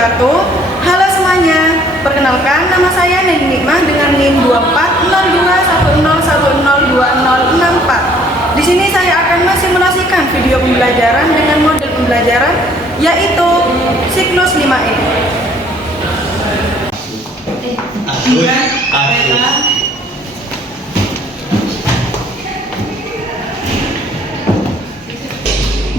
wabarakatuh. Halo semuanya, perkenalkan nama saya Neni Nikmah dengan NIM 240210102064. Di sini saya akan mensimulasikan video pembelajaran dengan model pembelajaran yaitu siklus 5E.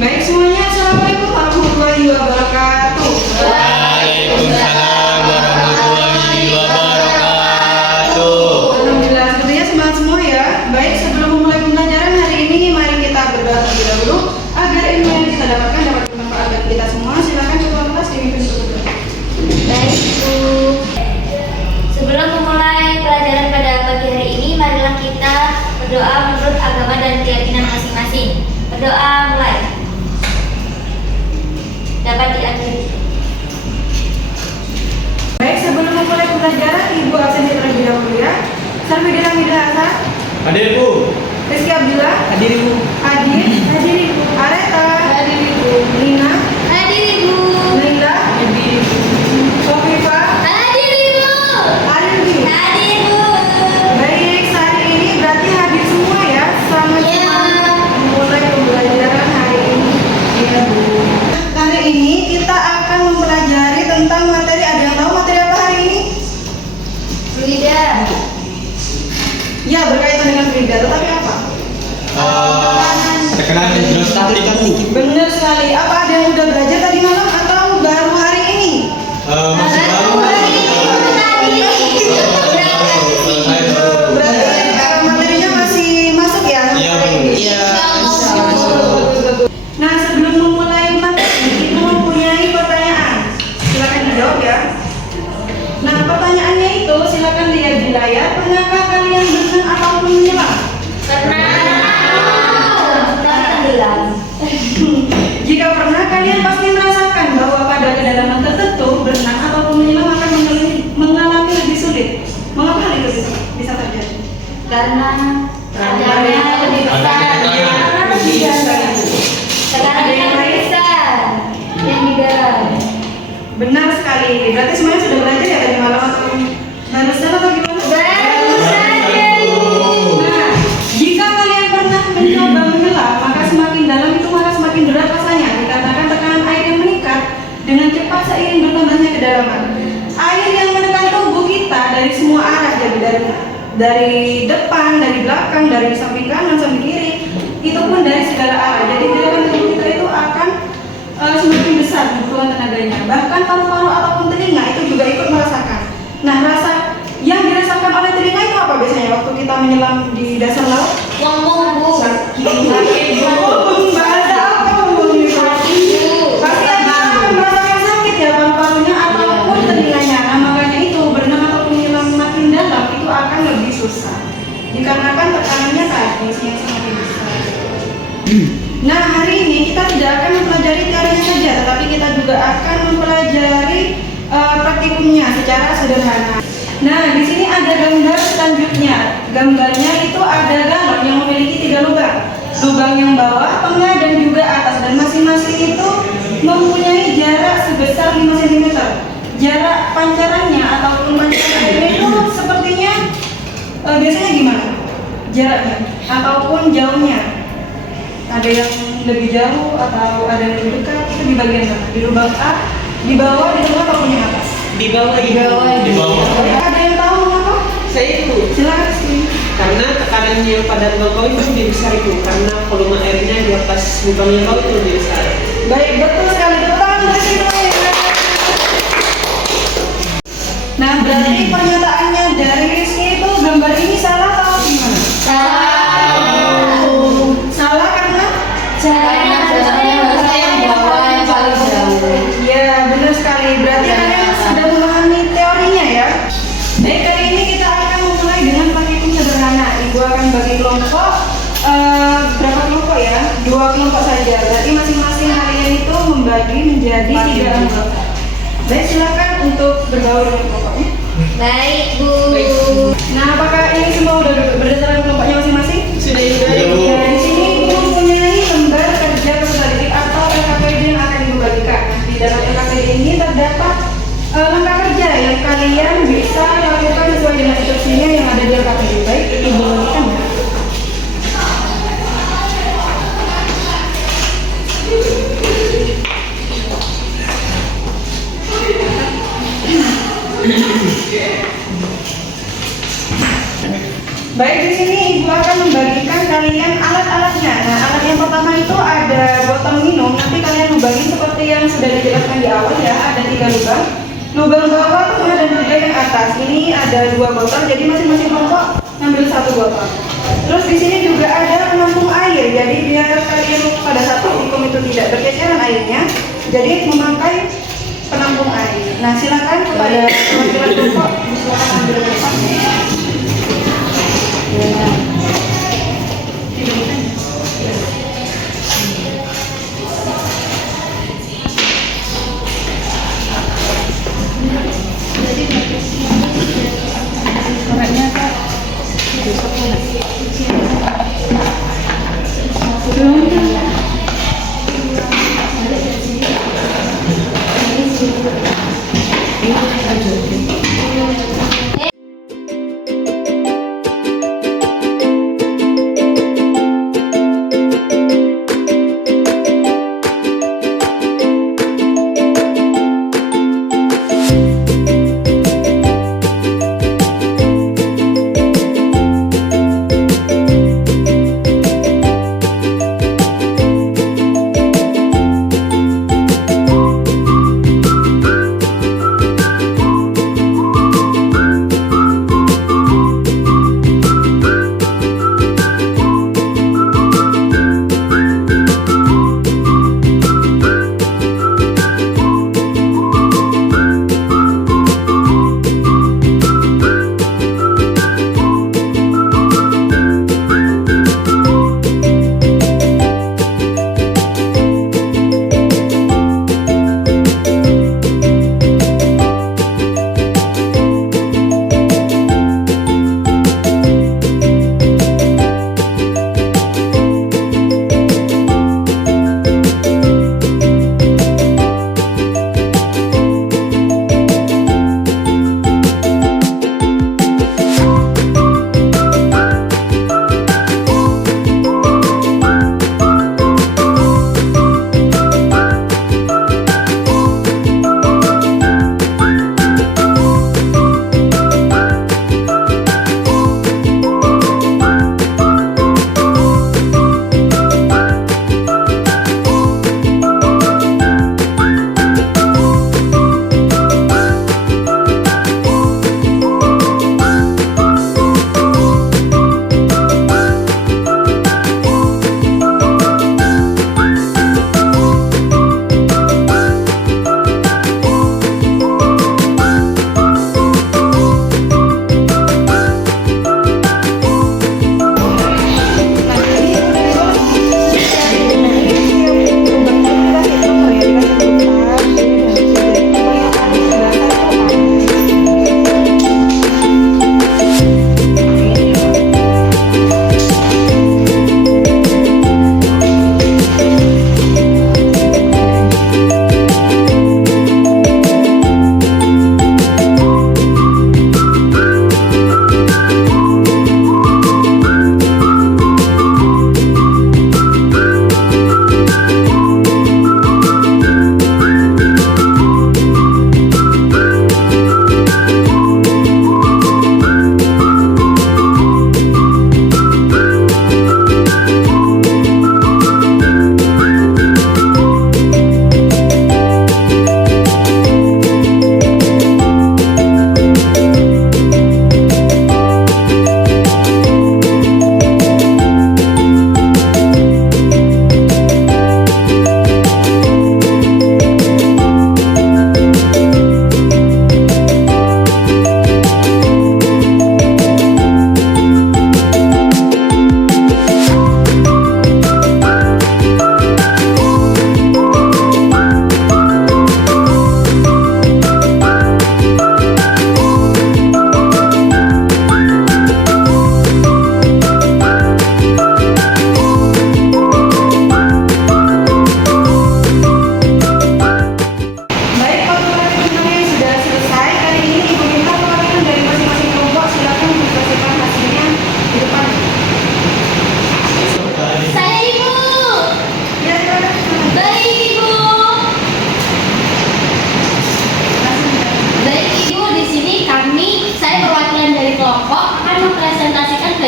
Baik semuanya, assalamualaikum warahmatullahi wabarakatuh. Waalaikumsalam warahmatullahi wabarakatuh. Alhamdulillah, sepertinya semangat semua ya. Baik, sebelum memulai pembelajaran hari ini, mari kita berdoa terlebih dahulu agar ilmu yang kita dapatkan dapat bermanfaat bagi kita semua. Silakan ketua kelas dipimpin untuk berdoa. Baik Bu, sebelum memulai pelajaran pada pagi hari ini, marilah kita berdoa menurut agama dan keyakinan masing-masing. Berdoa mulai. Dapat diakhiri. Baik, sebelum memulai pembelajaran, Ibu absen terlebih dahulu ya. Sarmidin Hamidah Hasan, Hadir Bu. Rizky Abdullah, Hadir Bu. Adit, hadir Ibu. Areta, hadir Ibu. Nina, Hadir Ibu. Laila, hadir Ibu. Sofifa, Hadir Ibu. hadir Ibu. Hadir Ibu. Baik, saat ini berarti hadir semua ya. Selamat Ya. memulai pembelajaran hari ini. Iya Bu. Hari ini kita akan mempelajari tentang materi. Ada yang tahu materi apa hari ini? Tidak. Ya, berkaitan dengan fluida. Tetapi apa? Tekanan hidrostatik Bu. Benar sekali. Apa ada yang udah belajar tadi malam atau baru hari ini? Masih baru. Berarti materinya masih masuk ya? Iya Bu. Iya. Nah, sebelum memulai materi, kita mempunyai pertanyaan. Silakan dijawab ya. Nah, pertanyaannya itu silakan lihat di layar. Pernahkah kalian berenang ataupun menyelam? Jika pernah, kalian pasti merasakan bahwa pada kedalaman tertentu berenang ataupun menyelam akan mengalami lebih sulit. Mengapa hal itu bisa terjadi? Karena ajarnya lebih besar. Sekarang yang besar yang di dalam. Benar sekali. Berarti semuanya sudah belajar ya tadi malam atau barusan atau gimana? Baru saja. Nah, jika kalian pernah mencoba menyelam, maka semakin dalam itu maka semakin berat rasanya. Dikarenakan tekanan air yang meningkat dengan cepat seiring bertambahnya kedalaman. Air yang menekan tubuh kita dari semua arah, jadi dari depan, dari belakang, dari samping kanan, samping kiri, itu pun dari segala arah. Jadi gerakan tubuh kita itu akan semakin besar kebutuhan tenaganya. Bahkan paru-paru ataupun telinga itu juga ikut merasakan. Nah, rasa yang dirasakan oleh telinga itu apa biasanya waktu kita menyelam di dasar laut? Ngomong Bu. Sakit. Bahasa apa ngomong ini? Pasti akan merasakan sakit ya paru-parunya ataupun telinganya. Nah, makanya itu berenang ataupun menyelam makin dalam itu akan lebih susah. Dikarenakan tekanannya tadi yang semakin besar. Nah, hari ini kita tidak akan mempelajari teorinya saja, tetapi kita juga akan mempelajari praktikumnya secara sederhana. Nah, di sini ada gambar selanjutnya. Gambarnya itu ada galon yang memiliki 3 lubang. Lubang yang bawah, tengah, dan juga atas. Dan masing-masing itu mempunyai jarak sebesar 5 cm. Jarak pancarannya ataupun pancaran airnya itu sepertinya biasanya gimana? Jaraknya ataupun jauhnya. Ada yang lebih jauh atau ada yang lebih dekat, itu di bagian mana? Di lubang A, di bawah, di tengah, ataupun di atas? Di bawah. Di bawah. Ada yang tahu mengapa? Saya itu Silakan sih. karena tekanannya pada lubang kau itu lebih besar itu karena volume airnya di atas lubangnya kau itu lebih besar. Baik, betul sekali. Tepuk tangan untuk itu. Nah, berarti pernyataannya dari Rizky itu gambar ini salah atau gimana? Salah karena? Caranya harusnya yang bawah yang paling jauh. Ya, benar sekali. Berarti kalian sudah memahami teorinya ya. Baik, kali ini kita akan memulai dengan praktikum sederhana. Ibu akan bagi kelompok berapa kelompok ya? 2 kelompok saja. Berarti masing-masing kalian itu membagi menjadi 3 anggota. Baik, silakan untuk bergaul dengan kelompoknya. Baik Bu. Nah, apakah ini semua udah duduk berdasarkan kelompoknya masing-masing? Sudah itu. Sudah, Bu. Ya, di sini Ibu mempunyai lembar kerja peserta didik atau LKPD yang akan Ibu bagikan. Di dalam LKPD ini terdapat Langkah kerja yang kalian bisa lakukan sesuai dengan instruksinya yang ada di LKPD. Baik, Ibu bagikan ya. Baik, di sini Ibu akan membagikan kalian alat-alatnya. Nah, alat yang pertama itu ada botol minum. Nanti kalian membagi seperti yang sudah dijelaskan di awal ya. Ada 3 lubang. Lubang bawah, tengah, dan juga yang atas. Ini ada 2 botol. Jadi masing-masing kelompok ambil 1 botol. Terus di sini juga ada penampung air. Jadi biar kalian pada saat praktikum itu tidak bergeseran airnya. Jadi memakai penampung air. Nah, silakan kepada perwakilan kelompok. Silakan ambil tempat.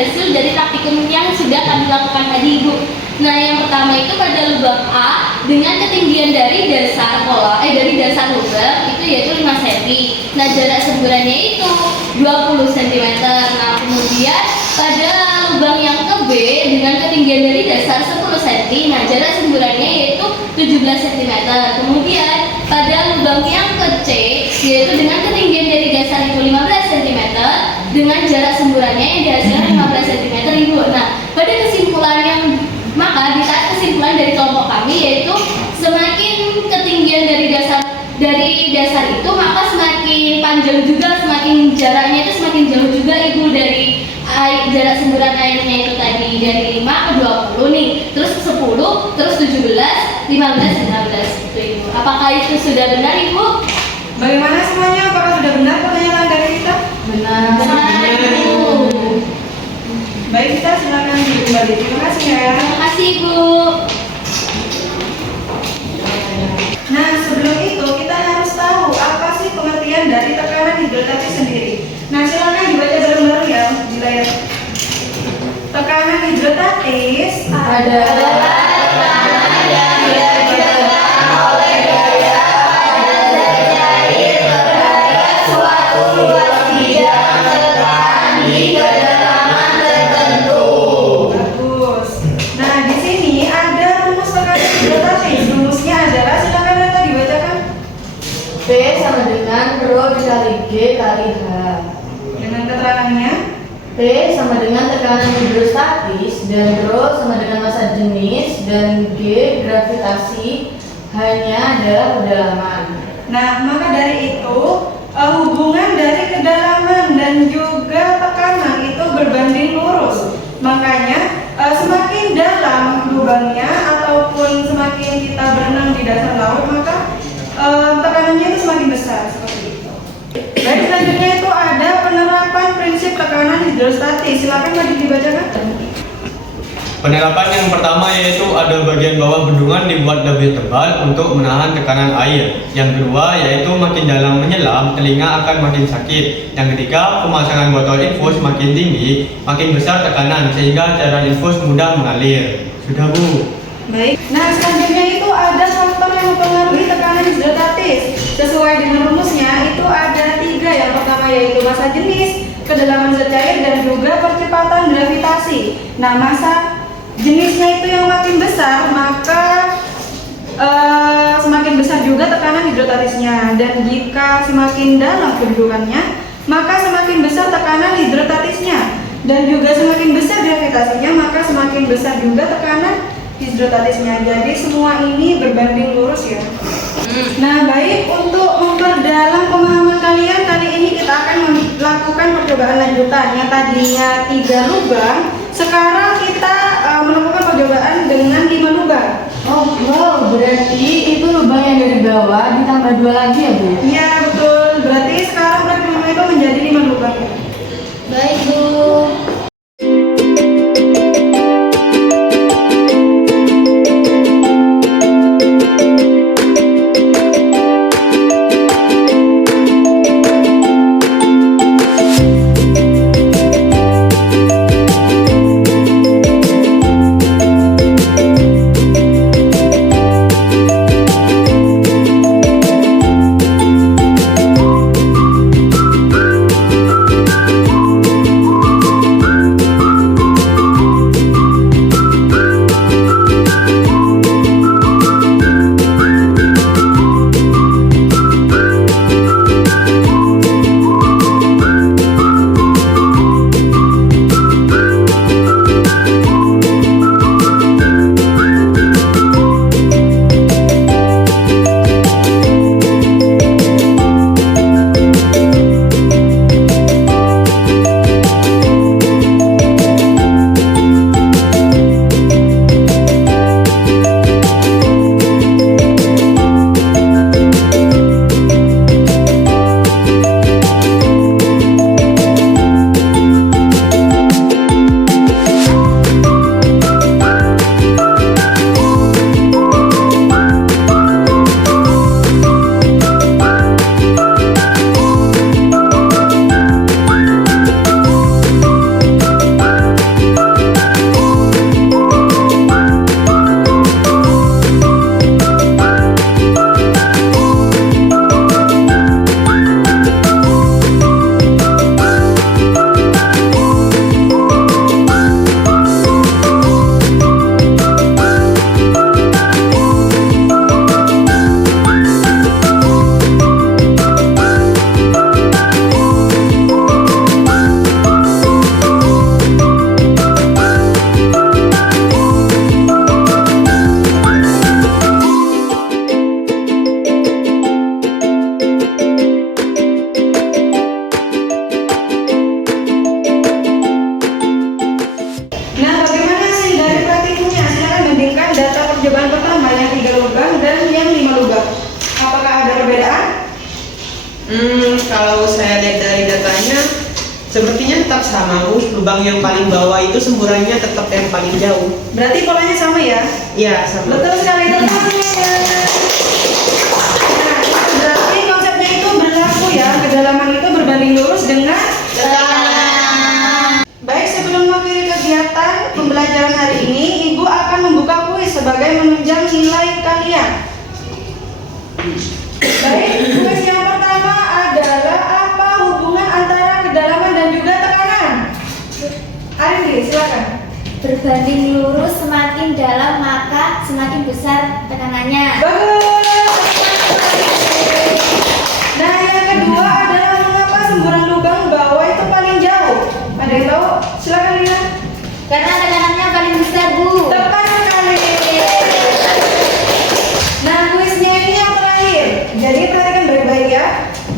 hasil dari praktikum yang sudah kami lakukan tadi, Ibu. Nah, yang pertama itu pada lubang A dengan ketinggian dari dasar lubang itu yaitu 5 cm. Nah, jarak semburannya itu 20 cm. Nah, kemudian pada lubang yang ke B dengan ketinggian dari dasar 10 cm. Nah, jarak semburannya yaitu 17 cm. Kemudian pada lubang yang ke C yaitu dengan ketinggian dari dasar itu 15 cm dengan jarak semburannya yang dihasilkan 15 cm, Ibu. Nah, pada maka di saat kesimpulan dari kelompok kami yaitu semakin ketinggian dari dasar itu maka semakin panjang juga, semakin jaraknya itu semakin jauh juga, Ibu, dari jarak semburan airnya itu tadi dari 5 ke 20 nih, terus 10, terus 17, 15, 16 itu, Ibu. Apakah itu sudah benar, Ibu? Bagaimana semuanya? Apakah sudah benar pertanyaan dari kita? Benar, Ibu. Baik, kita silakan kembali. Terima kasih ya. Terima kasih, Ibu. Nah, sebelum itu kita harus tahu apa sih pengertian dari tekanan hidrostatis sendiri. Nah, silakan dibaca bareng-bareng ya di layar. Tekanan hidrostatis adalah tekanan yang diberikan oleh gaya pada zat cair terhadap suatu ruang bidang tertahan di kedalaman tertentu. Bagus. Nah, di sini ada rumus tekanan hidrostatis. Rumusnya adalah, silakan Rata dibacakan. P sama dengan rho dikali G kali H. Dengan keterangannya. P sama dengan tekanan hidrostatis dan rho sama dengan massa jenis dan G gravitasi, hanya adalah kedalaman. Nah, maka dari itu hubungan dari kedalaman dan juga tekanan itu berbanding lurus. Makanya semakin dalam lubangnya ataupun semakin kita berenang di dasar laut, maka tekanannya itu semakin besar seperti itu. Baik, selanjutnya itu ada penerapan prinsip tekanan hidrostatis. Silakan Madi dibacakan. Penerapan yang pertama yaitu ada bagian bawah bendungan dibuat lebih tebal untuk menahan tekanan air. Yang kedua yaitu makin dalam menyelam, telinga akan makin sakit. Yang ketiga, pemasangan botol infus makin tinggi, makin besar tekanan sehingga cairan infus mudah mengalir. Sudah, Bu. Baik. Nah, selanjutnya itu ada faktor yang mempengaruhi tekanan hidrostatis. Sesuai dengan rumusnya itu ada 3. Yang pertama yaitu massa jenis, kedalaman zat cair, dan juga percepatan gravitasi. Nah, massa jenisnya itu yang makin besar, maka semakin besar juga tekanan hidrostatisnya. Dan jika semakin dalam kedudukannya, maka semakin besar tekanan hidrostatisnya. Dan juga semakin besar gravitasinya, maka semakin besar juga tekanan hidrostatisnya. Jadi semua ini berbanding lurus ya. Nah, baik, untuk memperdalam pemahaman kalian, kali ini kita akan melakukan percobaan lanjutan. Yang tadinya 3 lubang, sekarang kita melakukan percobaan dengan 5 lubang. Oh, wow, berarti itu lubang yang dari bawah ditambah 2 lagi ya, Bu? Iya, betul. Berarti sekarang berarti itu menjadi 5 lubang. Baik, Bu. Kalau saya lihat dari datanya, sepertinya tetap sama, Bu. Lubang yang paling bawah itu semburannya tetap yang paling jauh. Berarti polanya sama ya? Iya, sama. Betul sekali teman-teman. Nah, itu berarti konsepnya itu berlaku ya, kedalaman itu berbanding lurus dengan tekanan. Baik, sebelum mengakhiri kegiatan pembelajaran hari ini, Ibu akan membuka kuis sebagai menunjang nilai kalian. Baik, kuis yang pertama adalah apa hubungan antara kedalaman dan juga tekanan? Arifin, silakan. Berbanding lurus semakin dalam maka semakin besar tekanannya. Bagus. Nah, yang kedua adalah mengapa semburan lubang bawah itu paling jauh? Ada yang tahu? Silakan lihat. Karena tekanannya paling besar, Bu. Tepat sekali. Nah, kuisnya ini yang terakhir. Jadi perhatikan baik-baik ya.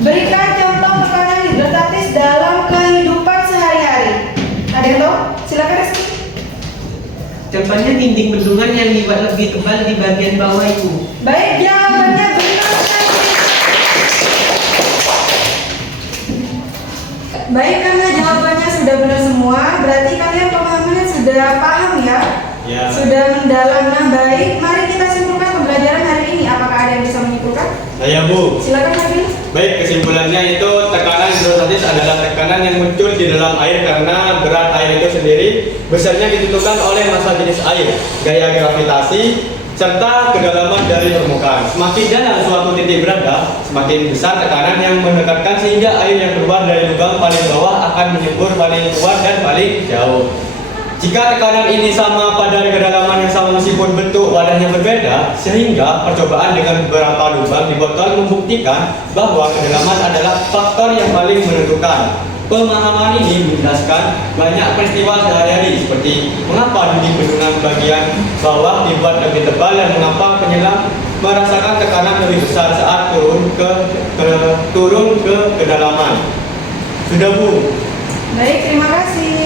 Berikan contoh tekanan hidrostatis dalam kehidupan sehari-hari. Ada yang tahu? Silakan Rizky. Contohnya dinding bendungan yang dibuat lebih tebal di bagian bawah itu. Baik, jawabannya benar sekali. Baik, karena jawabannya sudah benar semua, berarti kalian pemahamannya sudah paham ya? Ya. Sudah mendalam. Nah, baik, mari kita simpulkan pembelajaran hari ini. Apakah ada yang bisa menyimpulkan? Saya Bu. Silakan Nabil. Baik, kesimpulannya itu tekanan hidrostatis adalah tekanan yang muncul di dalam air karena berat air itu sendiri besarnya ditentukan oleh massa jenis air, gaya gravitasi, serta kedalaman dari permukaan. Semakin dalam suatu titik berada, semakin besar tekanan yang mendekatkan sehingga air yang keluar dari lubang paling bawah akan menyembur paling kuat dan paling jauh. Jika tekanan ini sama pada kedalaman yang sama meskipun bentuk wadahnya berbeda, sehingga percobaan dengan beberapa lubang di botol membuktikan bahwa kedalaman adalah faktor yang paling menentukan. Pemahaman ini menjelaskan banyak peristiwa sehari-hari seperti mengapa dinding bendungan bagian bawah dibuat lebih tebal dan mengapa penyelam merasakan tekanan lebih besar saat turun ke kedalaman. Sudah Bu. Baik, terima kasih.